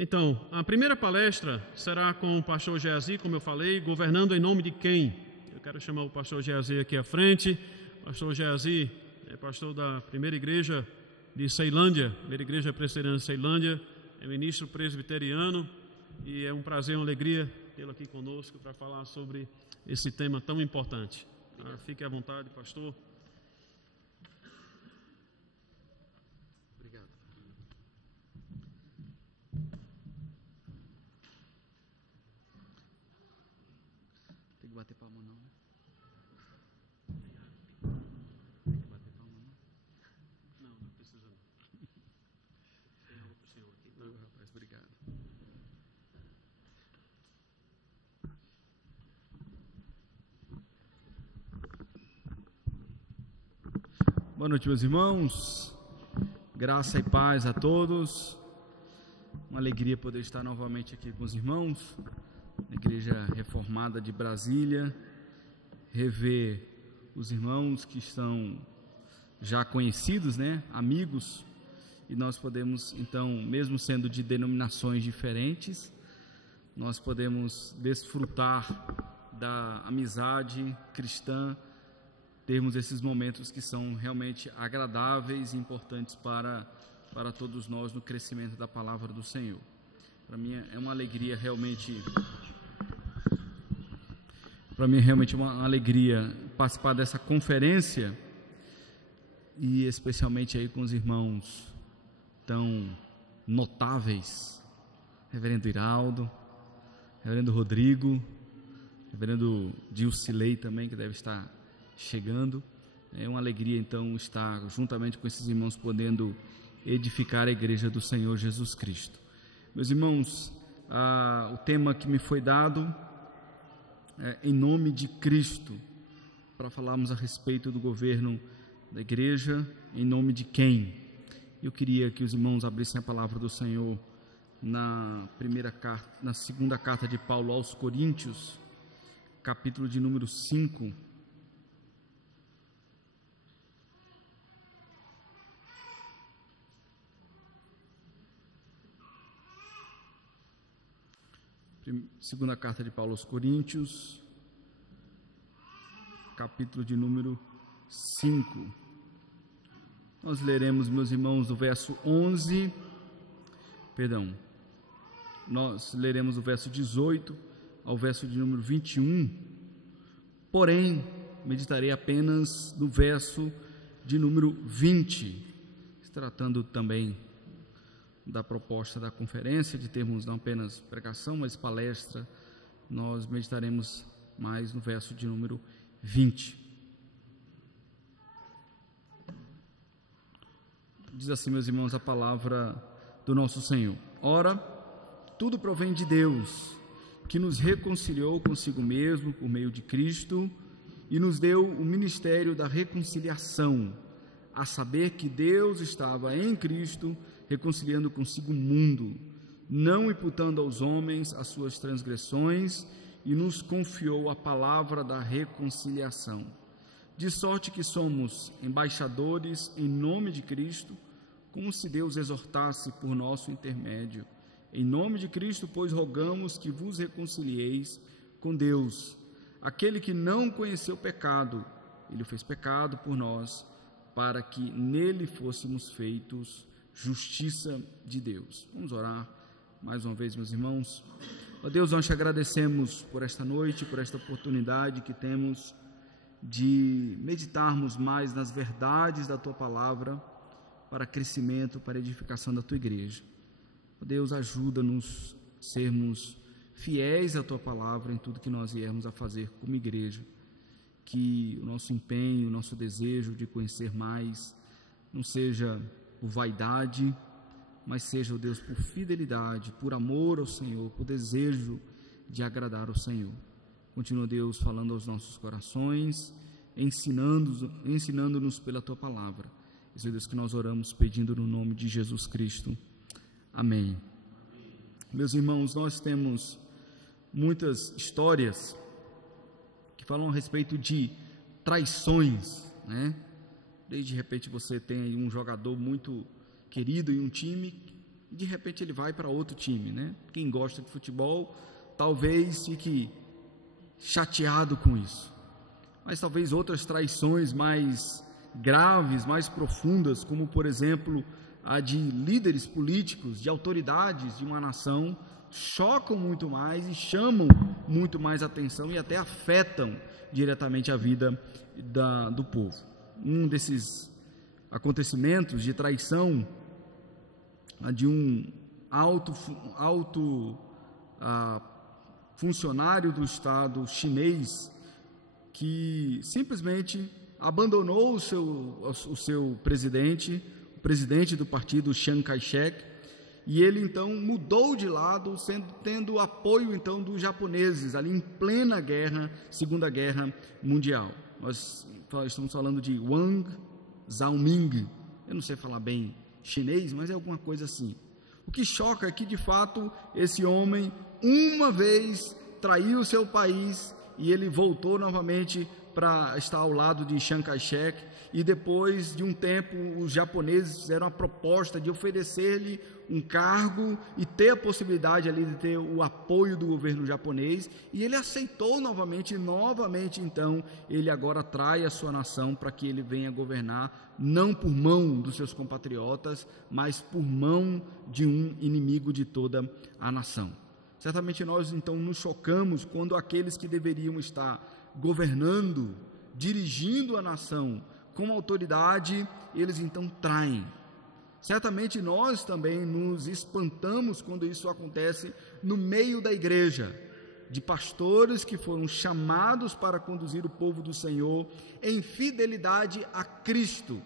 Então, a primeira palestra será com o pastor Geazi, como eu falei, governando em nome de quem? Eu quero chamar o pastor Geazi aqui à frente. O pastor Geazi é pastor da primeira igreja de Ceilândia, primeira igreja presbiteriana de Ceilândia, é ministro presbiteriano, e é um prazer e uma alegria tê-lo aqui conosco para falar sobre esse tema tão importante. Fique à vontade, pastor. Obrigado. Tem que bater palma não, né? Tem que bater palma não? Não precisa não. Tem algo para o senhor aqui, tá? Rapaz, obrigado. Boa noite, meus irmãos. Graça e paz a todos. Uma alegria poder estar novamente aqui com os irmãos, na Igreja Reformada de Brasília, rever os irmãos que estão já conhecidos, né, amigos, e nós podemos, então, mesmo sendo de denominações diferentes, nós podemos desfrutar da amizade cristã, termos esses momentos que são realmente agradáveis e importantes para todos nós no crescimento da palavra do Senhor. Para mim é uma alegria realmente, uma alegria participar dessa conferência, e especialmente aí com os irmãos tão notáveis, reverendo Iraldo, reverendo Rodrigo, reverendo Dilcilei também, que deve estar chegando. É uma alegria então estar juntamente com esses irmãos, podendo edificar a igreja do Senhor Jesus Cristo. Meus irmãos, o tema que me foi dado é em nome de Cristo, para falarmos a respeito do governo da igreja, em nome de quem? Eu queria que os irmãos abrissem a palavra do Senhor na segunda carta de Paulo aos Coríntios, capítulo de número 5. Segunda carta de Paulo aos Coríntios, capítulo de número 5. Nós leremos, meus irmãos, do verso 11, nós leremos o verso 18 ao verso de número 21, porém, meditarei apenas no verso de número 20, se tratando também da proposta da conferência, de termos não apenas pregação, mas palestra. Nós meditaremos mais no verso de número 20. Diz assim, meus irmãos, a palavra do nosso Senhor. Ora, tudo provém de Deus, que nos reconciliou consigo mesmo por meio de Cristo e nos deu o ministério da reconciliação, a saber que Deus estava em Cristo reconciliando consigo o mundo, não imputando aos homens as suas transgressões, e nos confiou a palavra da reconciliação. De sorte que somos embaixadores em nome de Cristo, como se Deus exortasse por nosso intermédio. Em nome de Cristo, pois, rogamos que vos reconcilieis com Deus. Aquele que não conheceu pecado, ele o fez pecado por nós, para que nele fôssemos feitos justiça de Deus. Vamos orar mais uma vez, meus irmãos. Ó Deus, nós te agradecemos por esta noite, por esta oportunidade que temos de meditarmos mais nas verdades da tua palavra, para crescimento, para edificação da tua igreja. Ó Deus, ajuda-nos a sermos fiéis à tua palavra em tudo que nós viermos a fazer como igreja. Que o nosso empenho, o nosso desejo de conhecer mais não seja por vaidade, mas seja, ó Deus, por fidelidade, por amor ao Senhor, por desejo de agradar ao Senhor. Continua, Deus, falando aos nossos corações, ensinando-nos pela tua palavra. Isso é, Deus, que nós oramos pedindo no nome de Jesus Cristo. Amém. Meus irmãos, nós temos muitas histórias que falam a respeito de traições, né? De repente você tem aí um jogador muito querido em um time de repente ele vai para outro time, né? Quem gosta de futebol talvez fique chateado com isso, mas talvez outras traições mais graves, mais profundas, como por exemplo a de líderes políticos, de autoridades de uma nação, chocam muito mais e chamam muito mais atenção e até afetam diretamente a vida do povo. Um desses acontecimentos de traição, de um alto funcionário do Estado chinês que simplesmente abandonou o seu presidente, o presidente do partido, Chiang Kai-shek, e ele então mudou de lado, tendo apoio então dos japoneses ali em plena guerra, Segunda Guerra Mundial. Nós estamos falando de Wang Zaoming. Eu não sei falar bem chinês, mas é alguma coisa assim. O que choca é que, de fato, esse homem, uma vez, traiu o seu país e ele voltou novamente para estar ao lado de Chiang Kai-shek, e depois de um tempo os japoneses fizeram a proposta de oferecer-lhe um cargo e ter a possibilidade ali de ter o apoio do governo japonês, e ele aceitou novamente, então ele agora trai a sua nação para que ele venha governar, não por mão dos seus compatriotas, mas por mão de um inimigo de toda a nação. Certamente nós então nos chocamos quando aqueles que deveriam estar governando, dirigindo a nação com autoridade, eles então traem. Certamente nós também nos espantamos quando isso acontece no meio da igreja, de pastores que foram chamados para conduzir o povo do Senhor em fidelidade a Cristo,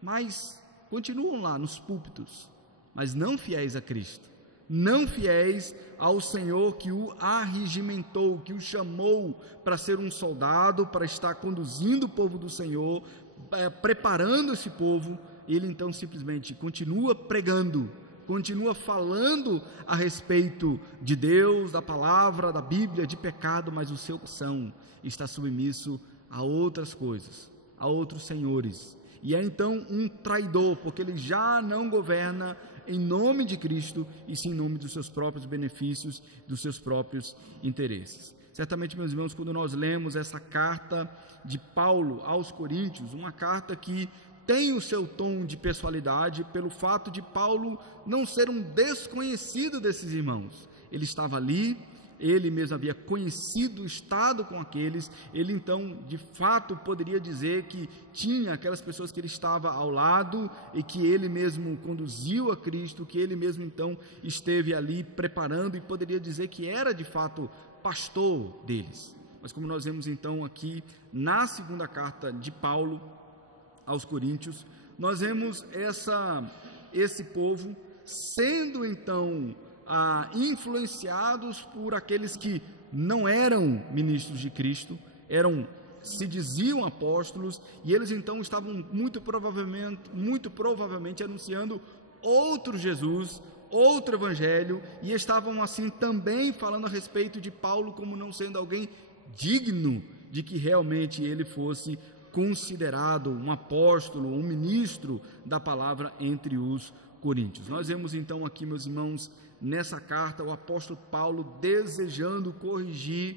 mas continuam lá nos púlpitos, mas não fiéis a Cristo, não fiéis ao Senhor que o arregimentou, que o chamou para ser um soldado, para estar conduzindo o povo do Senhor, preparando esse povo. Ele então simplesmente continua pregando, continua falando a respeito de Deus, da palavra, da Bíblia, de pecado, mas o seu coração está submisso a outras coisas, a outros senhores, e é então um traidor, porque ele já não governa em nome de Cristo, e sim em nome dos seus próprios benefícios, dos seus próprios interesses. Certamente, meus irmãos, quando nós lemos essa carta de Paulo aos Coríntios, uma carta que tem o seu tom de pessoalidade pelo fato de Paulo não ser um desconhecido desses irmãos. Ele estava ali, ele mesmo havia conhecido, estado com aqueles, ele então de fato poderia dizer que tinha aquelas pessoas que ele estava ao lado e que ele mesmo conduziu a Cristo, que ele mesmo então esteve ali preparando, e poderia dizer que era de fato pastor deles. Mas como nós vemos então aqui na segunda carta de Paulo aos Coríntios, nós vemos esse povo sendo então influenciados por aqueles que não eram ministros de Cristo, se diziam apóstolos, e eles então estavam muito provavelmente anunciando outro Jesus, outro evangelho, e estavam assim também falando a respeito de Paulo como não sendo alguém digno de que realmente ele fosse considerado um apóstolo, um ministro da palavra entre os coríntios. Nós vemos então aqui, meus irmãos, nessa carta, o apóstolo Paulo desejando corrigir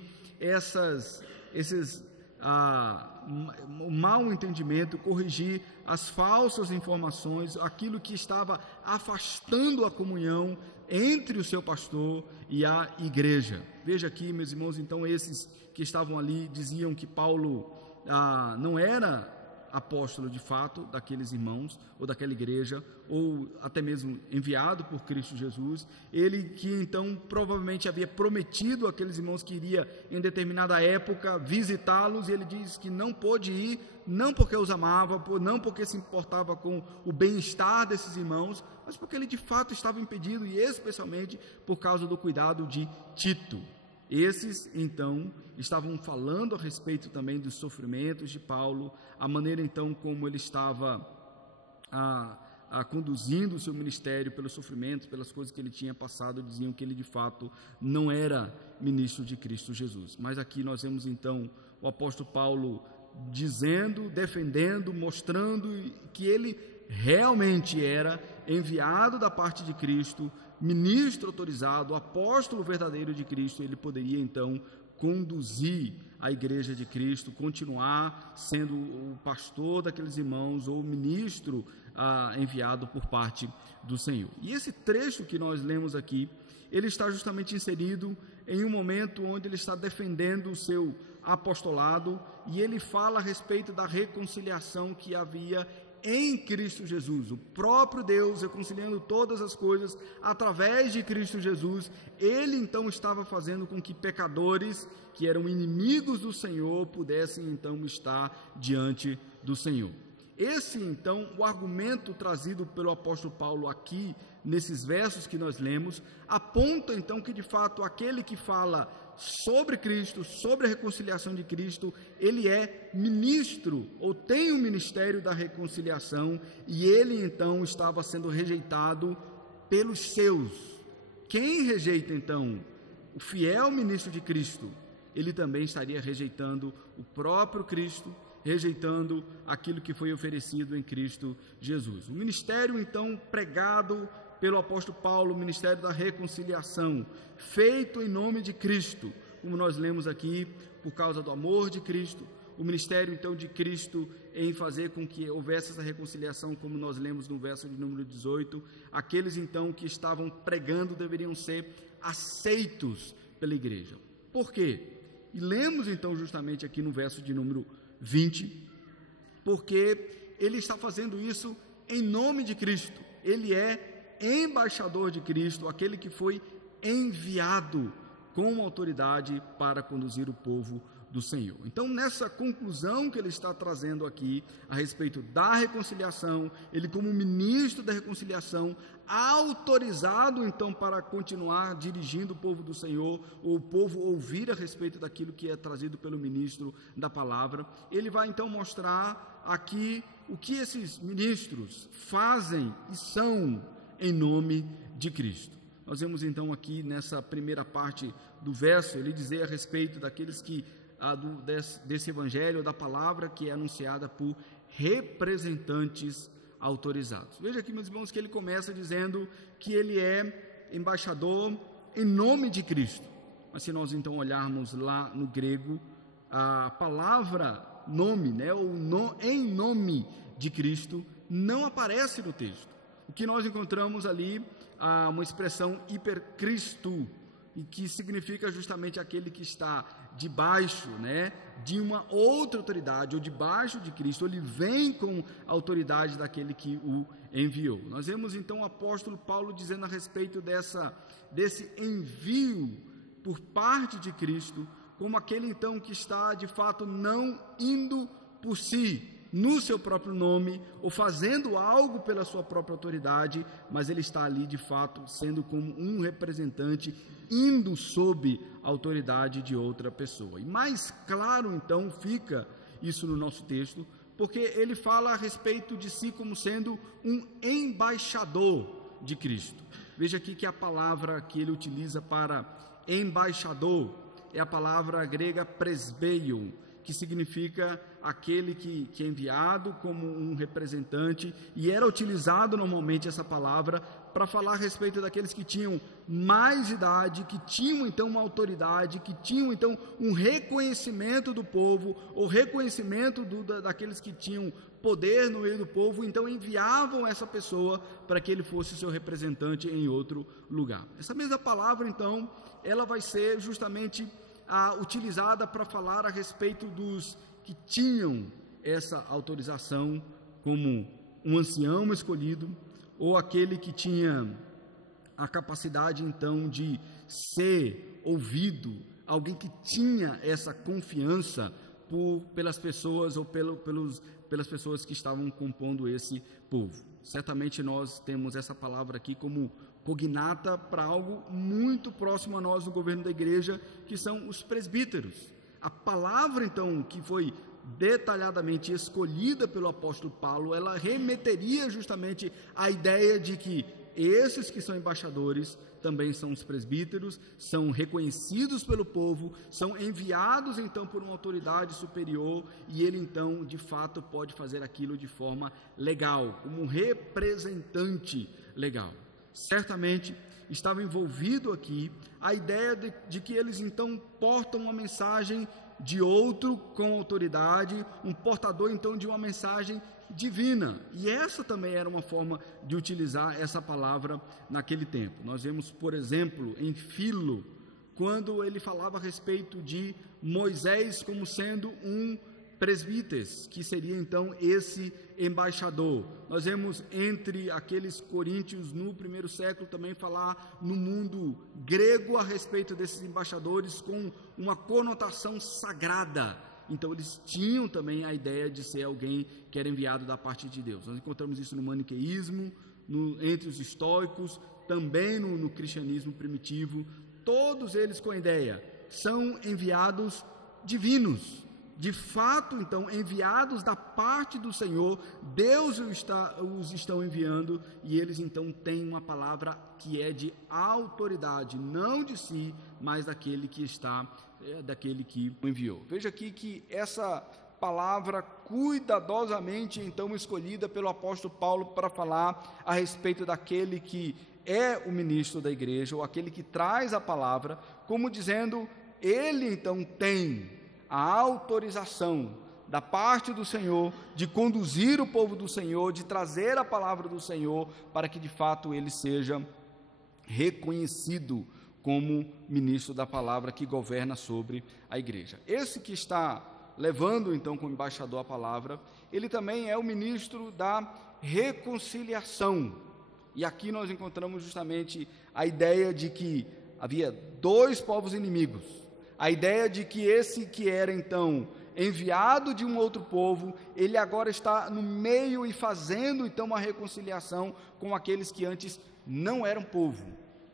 o mau entendimento, corrigir as falsas informações, aquilo que estava afastando a comunhão entre o seu pastor e a igreja. Veja aqui, meus irmãos, então esses que estavam ali diziam que Paulo não era apóstolo de fato daqueles irmãos ou daquela igreja, ou até mesmo enviado por Cristo Jesus. Ele que então provavelmente havia prometido àqueles irmãos que iria em determinada época visitá-los, e ele diz que não pôde ir, não porque os amava, não porque se importava com o bem-estar desses irmãos, mas porque ele de fato estava impedido, e especialmente por causa do cuidado de Tito. Esses, então, estavam falando a respeito também dos sofrimentos de Paulo, a maneira, então, como ele estava conduzindo o seu ministério pelos sofrimentos, pelas coisas que ele tinha passado. Diziam que ele, de fato, não era ministro de Cristo Jesus. Mas aqui nós vemos, então, o apóstolo Paulo dizendo, defendendo, mostrando que ele realmente era enviado da parte de Cristo, ministro autorizado, apóstolo verdadeiro de Cristo, ele poderia então conduzir a igreja de Cristo, continuar sendo o pastor daqueles irmãos ou ministro enviado por parte do Senhor. E esse trecho que nós lemos aqui, ele está justamente inserido em um momento onde ele está defendendo o seu apostolado e ele fala a respeito da reconciliação que havia em Cristo Jesus, o próprio Deus reconciliando todas as coisas através de Cristo Jesus. Ele então estava fazendo com que pecadores que eram inimigos do Senhor pudessem então estar diante do Senhor. Esse então, o argumento trazido pelo apóstolo Paulo aqui, nesses versos que nós lemos, aponta então que de fato aquele que fala sobre Cristo, sobre a reconciliação de Cristo, ele é ministro, ou tem o ministério da reconciliação, e ele então estava sendo rejeitado pelos seus. Quem rejeita então o fiel ministro de Cristo, ele também estaria rejeitando o próprio Cristo, rejeitando aquilo que foi oferecido em Cristo Jesus. O ministério então pregado pelo apóstolo Paulo, o ministério da reconciliação, feito em nome de Cristo, como nós lemos aqui, por causa do amor de Cristo, o ministério então de Cristo em fazer com que houvesse essa reconciliação, como nós lemos no verso de número 18, aqueles então que estavam pregando deveriam ser aceitos pela igreja. Por quê? E lemos então justamente aqui no verso de número 20, porque ele está fazendo isso em nome de Cristo, ele é embaixador de Cristo, aquele que foi enviado com autoridade para conduzir o povo do Senhor. Então, nessa conclusão que ele está trazendo aqui a respeito da reconciliação, ele como ministro da reconciliação, autorizado então para continuar dirigindo o povo do Senhor, ou o povo ouvir a respeito daquilo que é trazido pelo ministro da palavra, ele vai então mostrar aqui o que esses ministros fazem e são em nome de Cristo. Nós vemos então aqui nessa primeira parte do verso, ele dizer a respeito daqueles que, desse evangelho, da palavra que é anunciada por representantes autorizados. Veja aqui, meus irmãos, que ele começa dizendo que ele é embaixador em nome de Cristo. Mas se nós então olharmos lá no grego, a palavra nome, em nome de Cristo, não aparece no texto. O que nós encontramos ali, uma expressão hipercristo, que significa justamente aquele que está debaixo, de uma outra autoridade, ou debaixo de Cristo, ele vem com a autoridade daquele que o enviou. Nós vemos então o apóstolo Paulo dizendo a respeito desse envio por parte de Cristo, como aquele então que está de fato não indo por si, no seu próprio nome, ou fazendo algo pela sua própria autoridade, mas ele está ali de fato sendo como um representante, indo sob a autoridade de outra pessoa. E mais claro então fica isso no nosso texto, porque ele fala a respeito de si como sendo um embaixador de Cristo. Veja aqui que a palavra que ele utiliza para embaixador é a palavra grega presbeion, que significa aquele que é enviado como um representante, e era utilizado normalmente essa palavra para falar a respeito daqueles que tinham mais idade, que tinham então uma autoridade, que tinham então um reconhecimento do povo, ou reconhecimento daqueles que tinham poder no meio do povo, então enviavam essa pessoa para que ele fosse o seu representante em outro lugar. Essa mesma palavra então, ela vai ser justamente utilizada para falar a respeito dos que tinham essa autorização, como um ancião escolhido, ou aquele que tinha a capacidade então de ser ouvido, alguém que tinha essa confiança pelas pessoas ou pelas pessoas que estavam compondo esse povo. Certamente nós temos essa palavra aqui como cognata para algo muito próximo a nós no governo da igreja, que são os presbíteros. A palavra então que foi detalhadamente escolhida pelo apóstolo Paulo, ela remeteria justamente à ideia de que esses que são embaixadores também são os presbíteros, são reconhecidos pelo povo, são enviados então por uma autoridade superior, e ele então de fato pode fazer aquilo de forma legal, como um representante legal. Certamente estava envolvido aqui a ideia de que eles então portam uma mensagem de outro com autoridade, um portador então de uma mensagem divina, e essa também era uma forma de utilizar essa palavra naquele tempo. Nós vemos, por exemplo, em Filo, quando ele falava a respeito de Moisés como sendo um presbíteres, que seria então esse embaixador. Nós vemos entre aqueles coríntios no primeiro século também falar no mundo grego a respeito desses embaixadores com uma conotação sagrada. Então eles tinham também a ideia de ser alguém que era enviado da parte de Deus. Nós encontramos isso no maniqueísmo, entre os estoicos, também no cristianismo primitivo. Todos eles com a ideia, são enviados divinos. De fato, então, enviados da parte do Senhor, Deus os estão enviando, e eles então têm uma palavra que é de autoridade, não de si, mas daquele que o enviou. Veja aqui que essa palavra cuidadosamente então escolhida pelo apóstolo Paulo para falar a respeito daquele que é o ministro da igreja, ou aquele que traz a palavra, como dizendo, ele então tem a autorização da parte do Senhor de conduzir o povo do Senhor, de trazer a palavra do Senhor, para que de fato ele seja reconhecido como ministro da palavra que governa sobre a igreja. Esse que está levando então como embaixador a palavra, ele também é o ministro da reconciliação. E aqui nós encontramos justamente a ideia de que havia dois povos inimigos, a ideia de que esse que era então enviado de um outro povo, ele agora está no meio e fazendo então uma reconciliação com aqueles que antes não eram povo.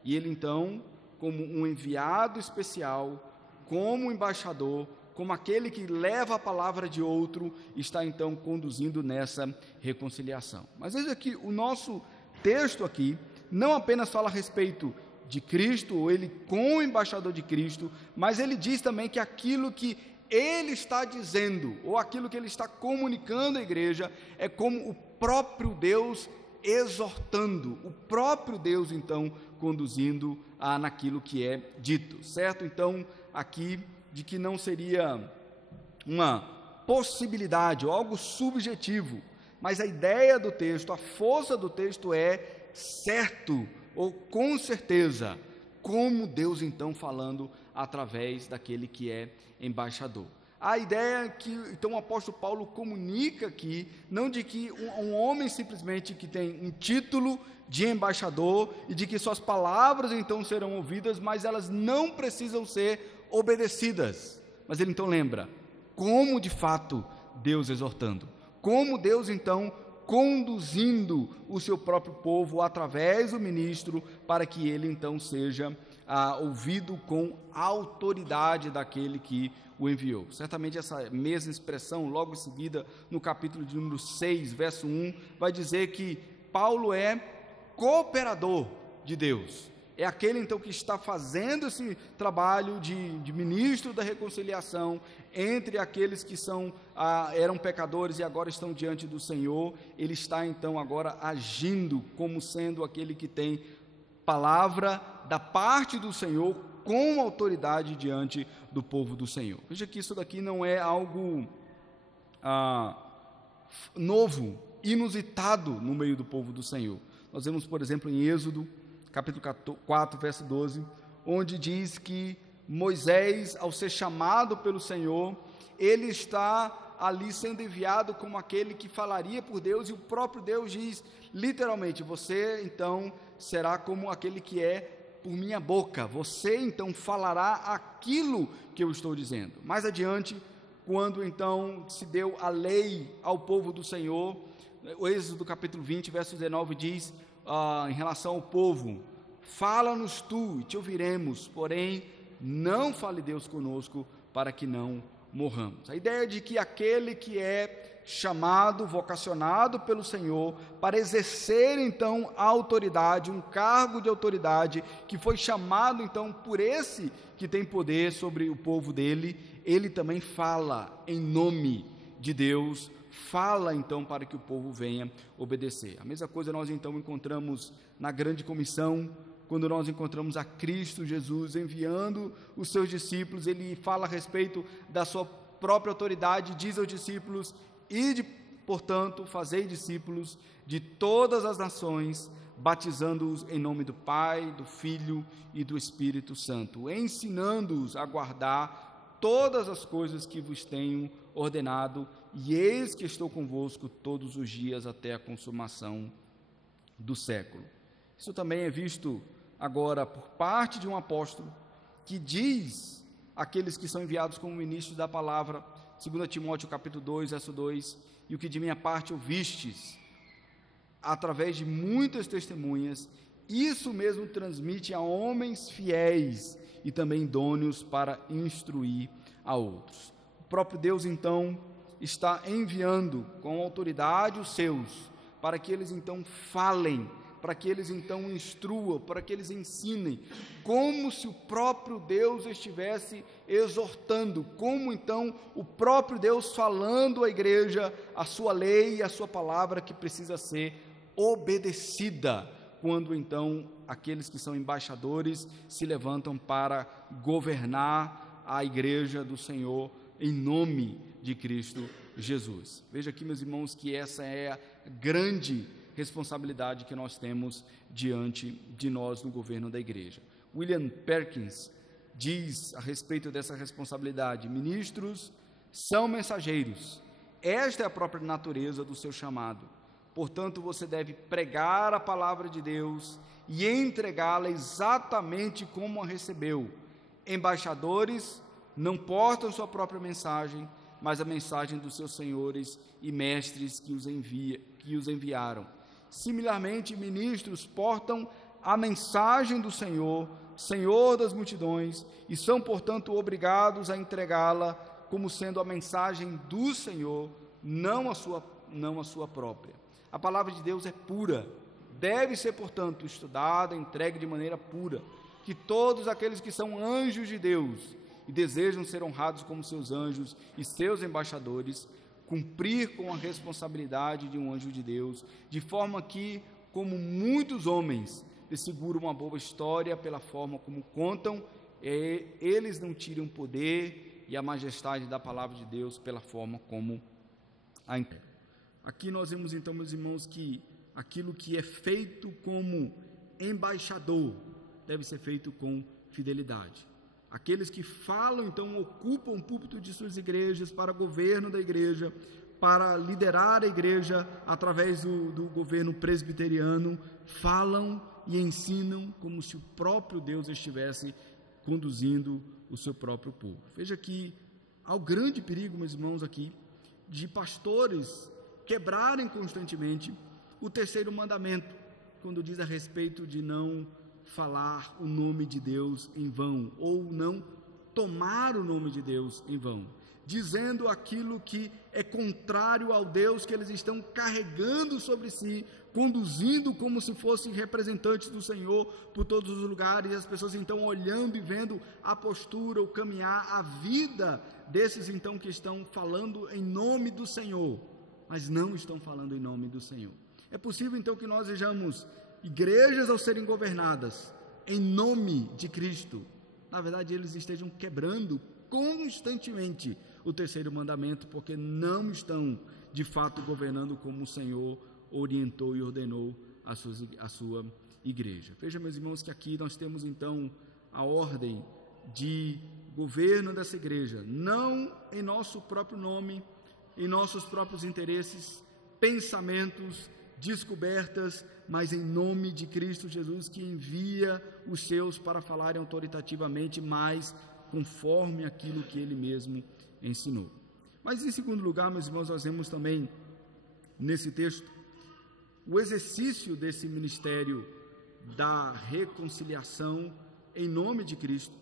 E ele então, como um enviado especial, como embaixador, como aquele que leva a palavra de outro, está então conduzindo nessa reconciliação. Mas veja que o nosso texto aqui não apenas fala a respeito de Cristo, ou ele com o embaixador de Cristo, mas ele diz também que aquilo que ele está dizendo, ou aquilo que ele está comunicando à igreja, é como o próprio Deus exortando, o próprio Deus então conduzindo naquilo que é dito, certo? Então aqui de que não seria uma possibilidade ou algo subjetivo, mas a ideia do texto, a força do texto é certo, ou com certeza, como Deus então falando através daquele que é embaixador. A ideia que então o apóstolo Paulo comunica aqui, não de que um homem simplesmente que tem um título de embaixador e de que suas palavras então serão ouvidas, mas elas não precisam ser obedecidas. Mas ele então lembra como de fato Deus exortando, como Deus então conduzindo o seu próprio povo através do ministro, para que ele então seja ouvido com autoridade daquele que o enviou. Certamente essa mesma expressão, logo em seguida, no capítulo de número 6, verso 1, vai dizer que Paulo é cooperador de Deus. É aquele então que está fazendo esse trabalho de ministro da reconciliação entre aqueles que eram pecadores e agora estão diante do Senhor. Ele está então agora agindo como sendo aquele que tem palavra da parte do Senhor com autoridade diante do povo do Senhor. Veja que isso daqui não é algo novo, inusitado no meio do povo do Senhor. Nós vemos, por exemplo, em Êxodo, capítulo 4, verso 12, onde diz que Moisés, ao ser chamado pelo Senhor, ele está ali sendo enviado como aquele que falaria por Deus, e o próprio Deus diz, literalmente, você então será como aquele que é por minha boca, você então falará aquilo que eu estou dizendo. Mais adiante, quando então se deu a lei ao povo do Senhor, o Êxodo capítulo 20, verso 19 diz, em relação ao povo, fala-nos tu e te ouviremos, porém não fale Deus conosco para que não morramos. A ideia de que aquele que é chamado, vocacionado pelo Senhor para exercer então a autoridade, um cargo de autoridade, que foi chamado então por esse que tem poder sobre o povo dele, ele também fala em nome de Deus, fala então para que o povo venha obedecer. A mesma coisa nós então encontramos na grande comissão, quando nós encontramos a Cristo Jesus enviando os seus discípulos, ele fala a respeito da sua própria autoridade, diz aos discípulos: ide, portanto, fazei discípulos de todas as nações, batizando-os em nome do Pai, do Filho e do Espírito Santo, ensinando-os a guardar todas as coisas que vos tenho ordenado, e eis que estou convosco todos os dias até a consumação do século. Isso também é visto agora por parte de um apóstolo que diz àqueles que são enviados como ministros da palavra, 2 Timóteo capítulo 2, verso 2, e o que de minha parte ouvistes, através de muitas testemunhas, isso mesmo transmite a homens fiéis e também idôneos para instruir a outros. O próprio Deus, então, está enviando com autoridade os seus, para que eles, então, falem, para que eles, então, instruam, para que eles ensinem, como se o próprio Deus estivesse exortando, como, então, o próprio Deus falando à igreja a sua lei e a sua palavra que precisa ser obedecida, quando, então, aqueles que são embaixadores se levantam para governar a igreja do Senhor em nome de Cristo Jesus. Veja aqui, meus irmãos, que essa é a grande responsabilidade que nós temos diante de nós no governo da igreja. William Perkins diz a respeito dessa responsabilidade: ministros são mensageiros, esta é a própria natureza do seu chamado. Portanto, você deve pregar a palavra de Deus e entregá-la exatamente como a recebeu. Embaixadores não portam sua própria mensagem, mas a mensagem dos seus senhores e mestres que os enviaram. Similarmente, ministros portam a mensagem do Senhor, Senhor das multidões, e são, portanto, obrigados a entregá-la como sendo a mensagem do Senhor, não a sua própria. A palavra de Deus é pura, deve ser, portanto, estudada, entregue de maneira pura, que todos aqueles que são anjos de Deus e desejam ser honrados como seus anjos e seus embaixadores, cumprir com a responsabilidade de um anjo de Deus, de forma que, como muitos homens desseguram uma boa história pela forma como contam, eles não tiram o poder e a majestade da palavra de Deus pela forma como a entregam. Aqui nós vemos então, meus irmãos, que aquilo que é feito como embaixador deve ser feito com fidelidade. Aqueles que falam, então, ocupam o púlpito de suas igrejas para o governo da igreja, para liderar a igreja através do governo presbiteriano, falam e ensinam como se o próprio Deus estivesse conduzindo o seu próprio povo. Veja que há o grande perigo, meus irmãos, aqui, de pastores quebrarem constantemente o terceiro mandamento, quando diz a respeito de não falar o nome de Deus em vão, ou não tomar o nome de Deus em vão, dizendo aquilo que é contrário ao Deus que eles estão carregando sobre si, conduzindo como se fossem representantes do Senhor por todos os lugares, e as pessoas então olhando e vendo a postura, o caminhar, a vida desses então que estão falando em nome do Senhor, mas não estão falando em nome do Senhor. É possível então que nós vejamos igrejas ao serem governadas em nome de Cristo, na verdade eles estejam quebrando constantemente o terceiro mandamento, porque não estão de fato governando como o Senhor orientou e ordenou a sua igreja. Veja, meus irmãos, que aqui nós temos então a ordem de governo dessa igreja, não em nosso próprio nome, em nossos próprios interesses, pensamentos, descobertas, mas em nome de Cristo Jesus, que envia os seus para falarem autoritativamente, mas conforme aquilo que ele mesmo ensinou. Mas em segundo lugar, meus irmãos, nós vemos também nesse texto o exercício desse ministério da reconciliação em nome de Cristo,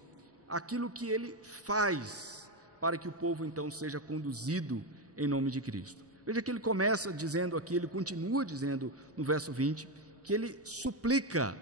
aquilo que ele faz para que o povo então seja conduzido em nome de Cristo. Veja que ele começa dizendo aqui, ele continua dizendo no verso 20, que ele suplica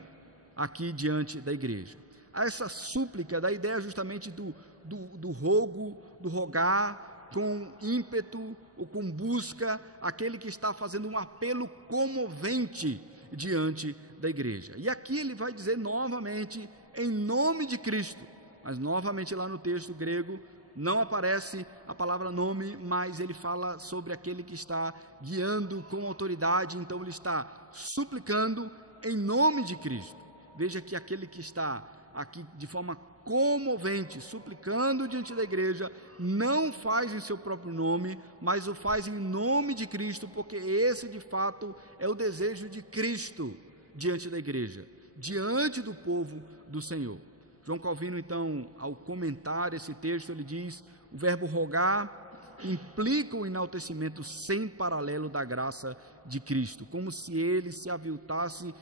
aqui diante da igreja. Essa súplica dá a ideia justamente do rogo, do rogar com ímpeto ou com busca, aquele que está fazendo um apelo comovente diante da igreja. E aqui ele vai dizer novamente, em nome de Cristo, mas novamente lá no texto grego não aparece a palavra nome, mas ele fala sobre aquele que está guiando com autoridade, então ele está suplicando em nome de Cristo. Veja que aquele que está aqui de forma comovente, suplicando diante da igreja, não faz em seu próprio nome, mas o faz em nome de Cristo, porque esse de fato é o desejo de Cristo diante da igreja, diante do povo do Senhor. João Calvino, então, ao comentar esse texto, ele diz: o verbo rogar implica o enaltecimento sem paralelo da graça de Cristo, como se ele se aviltasse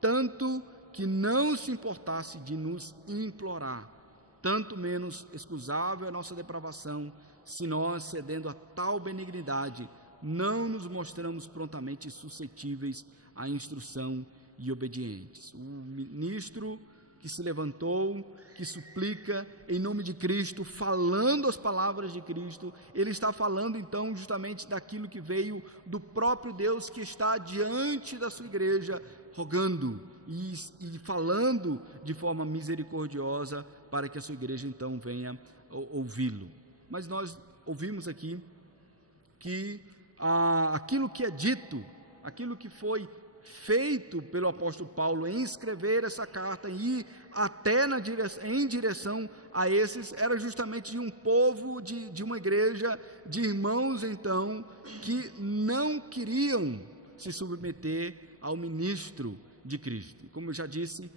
tanto que não se importasse de nos implorar. Tanto menos excusável é a nossa depravação, se nós, cedendo a tal benignidade, não nos mostramos prontamente suscetíveis à instrução e obedientes. O ministro que se levantou, que suplica em nome de Cristo, falando as palavras de Cristo, ele está falando então justamente daquilo que veio do próprio Deus que está diante da sua igreja, rogando e falando de forma misericordiosa para que a sua igreja então venha ouvi-lo. Mas nós ouvimos aqui que aquilo que é dito, aquilo que foi feito pelo apóstolo Paulo em escrever essa carta e ir até em direção a esses, era justamente de um povo, de uma igreja, de irmãos então, que não queriam se submeter ao ministro de Cristo. Como eu já disse,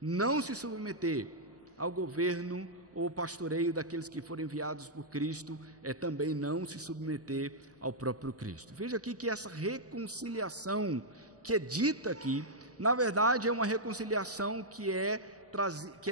não se submeter ao governo ou pastoreio daqueles que foram enviados por Cristo é também não se submeter ao próprio Cristo. Veja aqui que essa reconciliação que é dita aqui, na verdade é uma reconciliação que é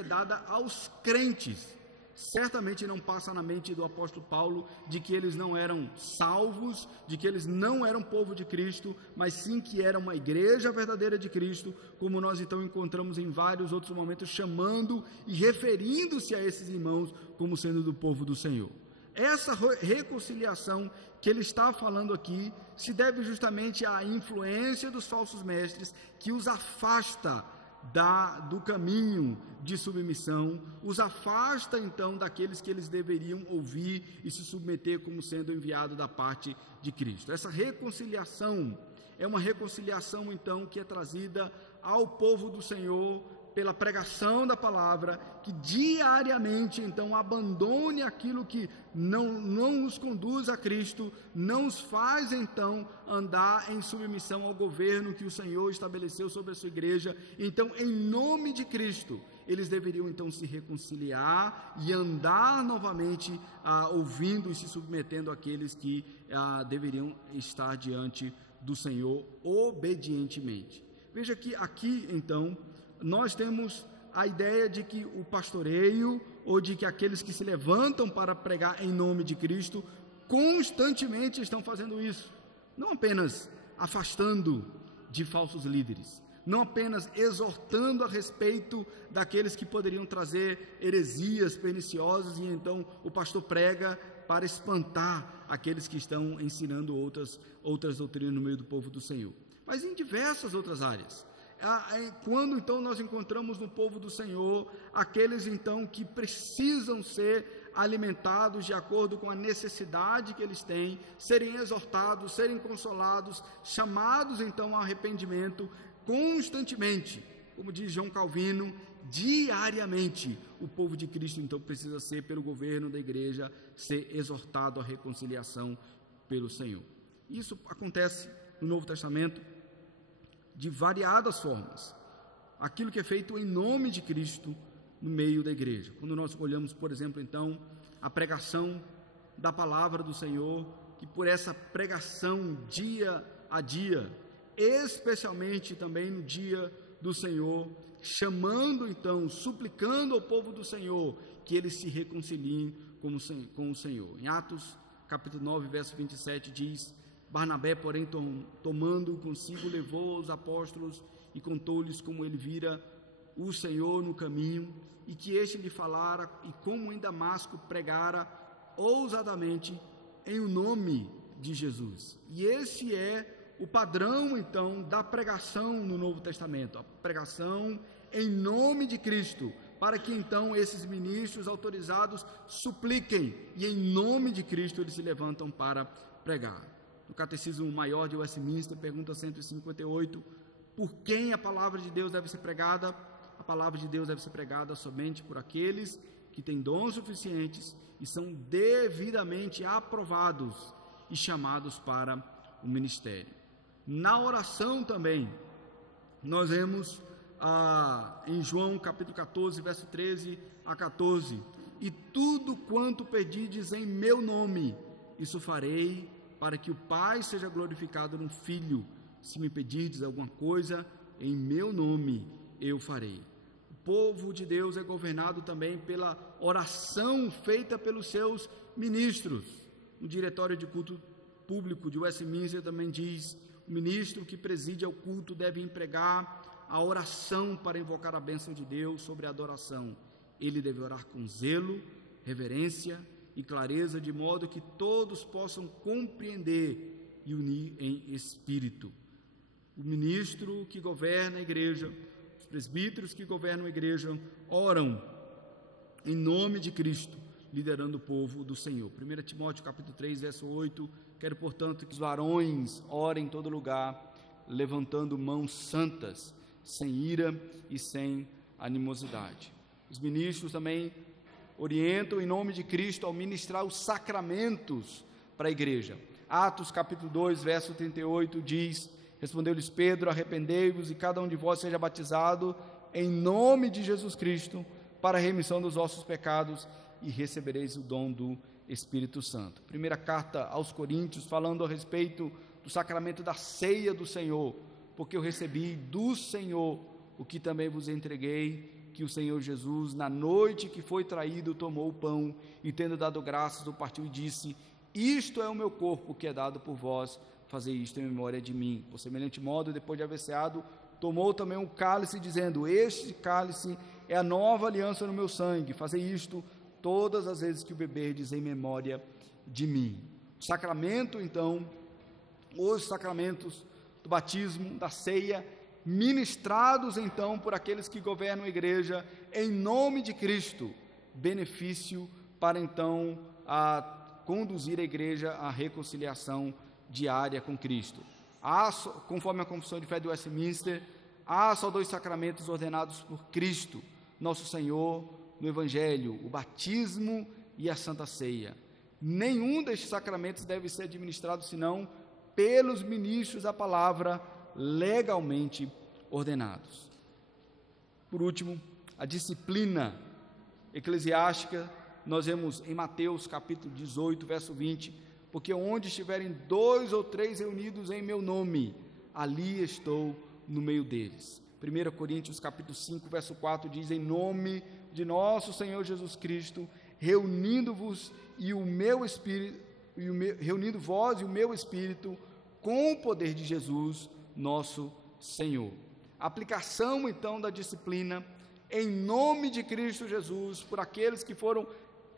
dada aos crentes. Certamente não passa na mente do apóstolo Paulo de que eles não eram salvos, de que eles não eram povo de Cristo, mas sim que era uma igreja verdadeira de Cristo, como nós então encontramos em vários outros momentos, chamando e referindo-se a esses irmãos como sendo do povo do Senhor. Essa reconciliação que ele está falando aqui se deve justamente à influência dos falsos mestres, que os afasta do caminho de submissão, os afasta então daqueles que eles deveriam ouvir e se submeter como sendo enviado da parte de Cristo. Essa reconciliação é uma reconciliação então que é trazida ao povo do Senhor pela pregação da palavra, que diariamente então abandone aquilo que não nos conduz a Cristo, não os faz então andar em submissão ao governo que o Senhor estabeleceu sobre a sua igreja. Então, em nome de Cristo, eles deveriam então se reconciliar e andar novamente ouvindo e se submetendo àqueles que deveriam estar diante do Senhor obedientemente. Veja que aqui então nós temos a ideia de que o pastoreio, ou de que aqueles que se levantam para pregar em nome de Cristo, constantemente estão fazendo isso, não apenas afastando de falsos líderes, não apenas exortando a respeito daqueles que poderiam trazer heresias perniciosas, e então o pastor prega para espantar aqueles que estão ensinando outras doutrinas no meio do povo do Senhor, mas em diversas outras áreas. Quando então nós encontramos no povo do Senhor aqueles então que precisam ser alimentados de acordo com a necessidade que eles têm, serem exortados, serem consolados, chamados então ao arrependimento constantemente, como diz João Calvino, diariamente o povo de Cristo então precisa ser, pelo governo da igreja, ser exortado à reconciliação pelo Senhor. Isso acontece no Novo Testamento de variadas formas, aquilo que é feito em nome de Cristo no meio da igreja. Quando nós olhamos, por exemplo, então, a pregação da palavra do Senhor, que por essa pregação dia a dia, especialmente também no dia do Senhor, chamando então, suplicando ao povo do Senhor que eles se reconciliem com o Senhor. Em Atos capítulo 9, verso 27 diz: Barnabé, porém, tomando consigo, levou os apóstolos e contou-lhes como ele vira o Senhor no caminho, e que este lhe falara, e como em Damasco pregara ousadamente em o nome de Jesus. E esse é o padrão, então, da pregação no Novo Testamento, a pregação em nome de Cristo, para que então esses ministros autorizados supliquem, e em nome de Cristo eles se levantam para pregar. No Catecismo Maior de Westminster, pergunta 158, por quem a palavra de Deus deve ser pregada? A palavra de Deus deve ser pregada somente por aqueles que têm dons suficientes e são devidamente aprovados e chamados para o ministério. Na oração também, nós vemos em João capítulo 14, verso 13 a 14, e tudo quanto pedides em meu nome, isso farei, para que o Pai seja glorificado no Filho. Se me pedirdes alguma coisa, em meu nome eu farei. O povo de Deus é governado também pela oração feita pelos seus ministros. No diretório de culto público de Westminster também diz, o ministro que preside ao culto deve empregar a oração para invocar a bênção de Deus sobre a adoração. Ele deve orar com zelo, reverência e clareza, de modo que todos possam compreender e unir em espírito. O ministro que governa a igreja, os presbíteros que governam a igreja, oram em nome de Cristo, liderando o povo do Senhor. 1 Timóteo capítulo 3, verso 8, quero, portanto, que os varões orem em todo lugar, levantando mãos santas, sem ira e sem animosidade. Os ministros também orientam em nome de Cristo ao ministrar os sacramentos para a igreja. Atos capítulo 2, verso 38 diz, respondeu-lhes Pedro, arrependei-vos e cada um de vós seja batizado em nome de Jesus Cristo para a remissão dos vossos pecados e recebereis o dom do Espírito Santo. Primeira carta aos Coríntios, falando a respeito do sacramento da ceia do Senhor, porque eu recebi do Senhor o que também vos entreguei, que o Senhor Jesus, na noite que foi traído, tomou o pão e, tendo dado graças, o partiu e disse, isto é o meu corpo que é dado por vós, fazei isto em memória de mim. Por semelhante modo, depois de haver ceado, tomou também um cálice, dizendo, este cálice é a nova aliança no meu sangue, fazei isto todas as vezes que o beberdes em memória de mim. O sacramento, então, os sacramentos do batismo, da ceia, ministrados então por aqueles que governam a igreja em nome de Cristo, benefício para então conduzir a igreja à reconciliação diária com Cristo. Conforme a Confissão de Fé de Westminster, há só dois sacramentos ordenados por Cristo, nosso Senhor, no Evangelho, o batismo e a Santa Ceia. Nenhum destes sacramentos deve ser administrado senão pelos ministros da palavra legalmente ordenados. Por último, a disciplina eclesiástica, nós vemos em Mateus capítulo 18, verso 20, porque onde estiverem 2 ou 3 reunidos em meu nome, ali estou no meio deles. 1 Coríntios capítulo 5, verso 4 diz, em nome de nosso Senhor Jesus Cristo, reunindo-vos e o meu espírito, reunindo vós e o meu espírito, com o poder de Jesus, nosso Senhor. A aplicação, então, da disciplina em nome de Cristo Jesus, por aqueles que foram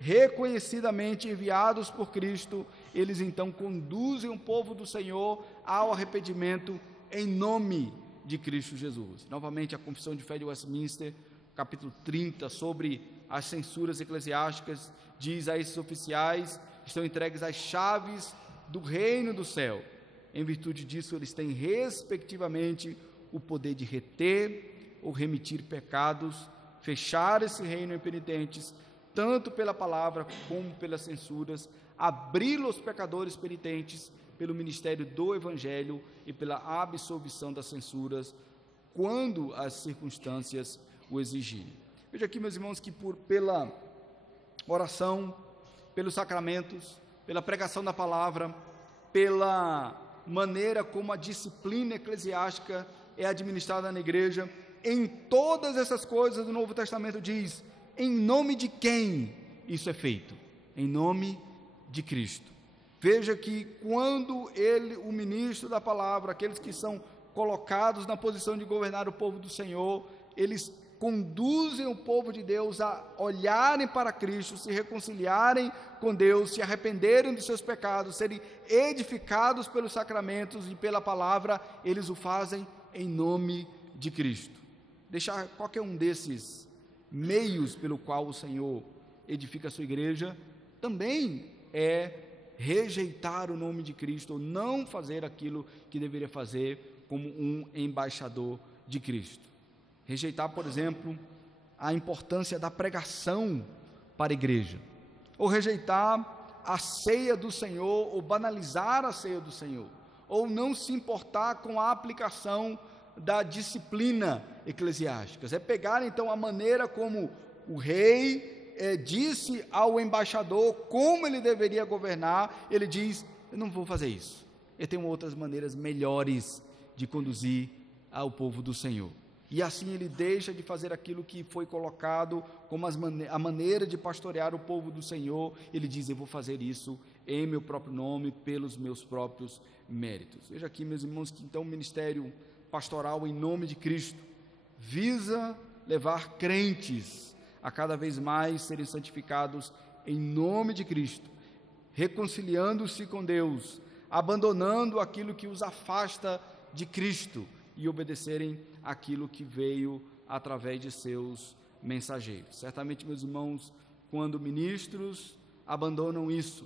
reconhecidamente enviados por Cristo, eles então conduzem o povo do Senhor ao arrependimento em nome de Cristo Jesus. Novamente, a Confissão de Fé de Westminster, capítulo 30, sobre as censuras eclesiásticas, diz a esses oficiais, estão entregues as chaves do reino do céu. Em virtude disso, eles têm, respectivamente, o poder de reter ou remitir pecados, fechar esse reino em penitentes, tanto pela palavra como pelas censuras, abri-lo aos pecadores penitentes pelo ministério do Evangelho e pela absolvição das censuras, quando as circunstâncias o exigirem. Veja aqui, meus irmãos, que pela oração, pelos sacramentos, pela pregação da palavra, pela maneira como a disciplina eclesiástica é administrada na igreja, em todas essas coisas o Novo Testamento diz, em nome de quem isso é feito? Em nome de Cristo. Veja que quando ele, o ministro da palavra, aqueles que são colocados na posição de governar o povo do Senhor, eles conduzem o povo de Deus a olharem para Cristo, se reconciliarem com Deus, se arrependerem dos seus pecados, serem edificados pelos sacramentos e pela palavra. Eles o fazem em nome de Cristo. Deixar qualquer um desses meios pelo qual o Senhor edifica a sua igreja também é rejeitar o nome de Cristo, ou não fazer aquilo que deveria fazer como um embaixador de Cristo. Rejeitar, por exemplo, a importância da pregação para a igreja, ou rejeitar a ceia do Senhor, ou banalizar a ceia do Senhor, ou não se importar com a aplicação da disciplina eclesiástica. É pegar então a maneira como o rei disse ao embaixador como ele deveria governar. Ele diz: eu não vou fazer isso, eu tenho outras maneiras melhores de conduzir ao povo do Senhor. E assim ele deixa de fazer aquilo que foi colocado como a maneira de pastorear o povo do Senhor. Ele diz: eu vou fazer isso em meu próprio nome, pelos meus próprios méritos. Veja aqui, meus irmãos, que então o ministério pastoral em nome de Cristo visa levar crentes a cada vez mais serem santificados em nome de Cristo, reconciliando-se com Deus, abandonando aquilo que os afasta de Cristo e obedecerem aquilo que veio através de seus mensageiros. Certamente, meus irmãos, quando ministros abandonam isso,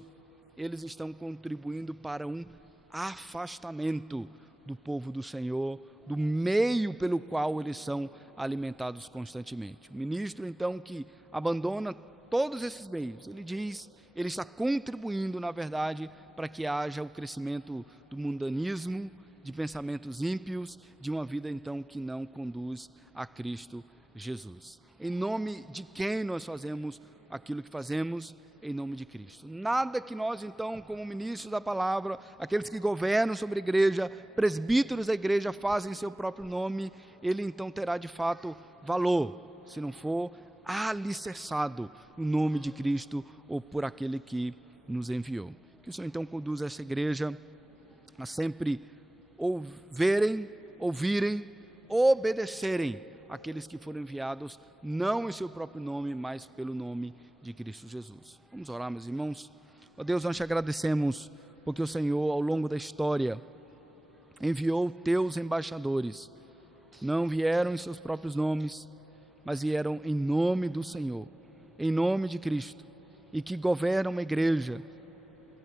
eles estão contribuindo para um afastamento do povo do Senhor, do meio pelo qual eles são alimentados constantemente. O ministro, então, que abandona todos esses meios, ele diz, ele está contribuindo, na verdade, para que haja o crescimento do mundanismo, de pensamentos ímpios, de uma vida, então, que não conduz a Cristo Jesus. Em nome de quem nós fazemos aquilo que fazemos? Em nome de Cristo. Nada que nós, então, como ministros da palavra, aqueles que governam sobre a igreja, presbíteros da igreja, fazem em seu próprio nome, ele então terá de fato valor, se não for alicerçado no nome de Cristo ou por aquele que nos enviou. Que o Senhor então conduza essa igreja a sempre ouvirem, obedecerem aqueles que foram enviados, não em seu próprio nome, mas pelo nome de Cristo Jesus. Vamos orar, meus irmãos. Ó Deus, nós te agradecemos porque o Senhor, ao longo da história, enviou teus embaixadores. Não vieram em seus próprios nomes, mas vieram em nome do Senhor, em nome de Cristo, e que governam a igreja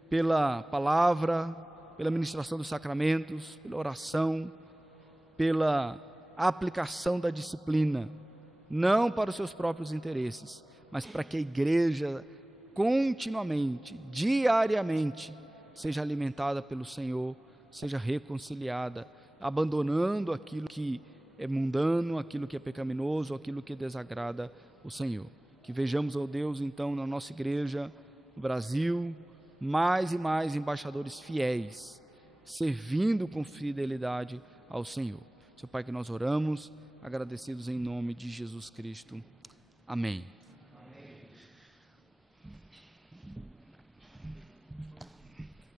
pela palavra, pela ministração dos sacramentos, pela oração, pela aplicação da disciplina, não para os seus próprios interesses, mas para que a igreja continuamente, diariamente, seja alimentada pelo Senhor, seja reconciliada, abandonando aquilo que é mundano, aquilo que é pecaminoso, aquilo que desagrada o Senhor. Que vejamos, ó Deus, então, na nossa igreja, no Brasil, mais e mais embaixadores fiéis, servindo com fidelidade ao Senhor. Seu Pai, que nós oramos, agradecidos em nome de Jesus Cristo. Amém.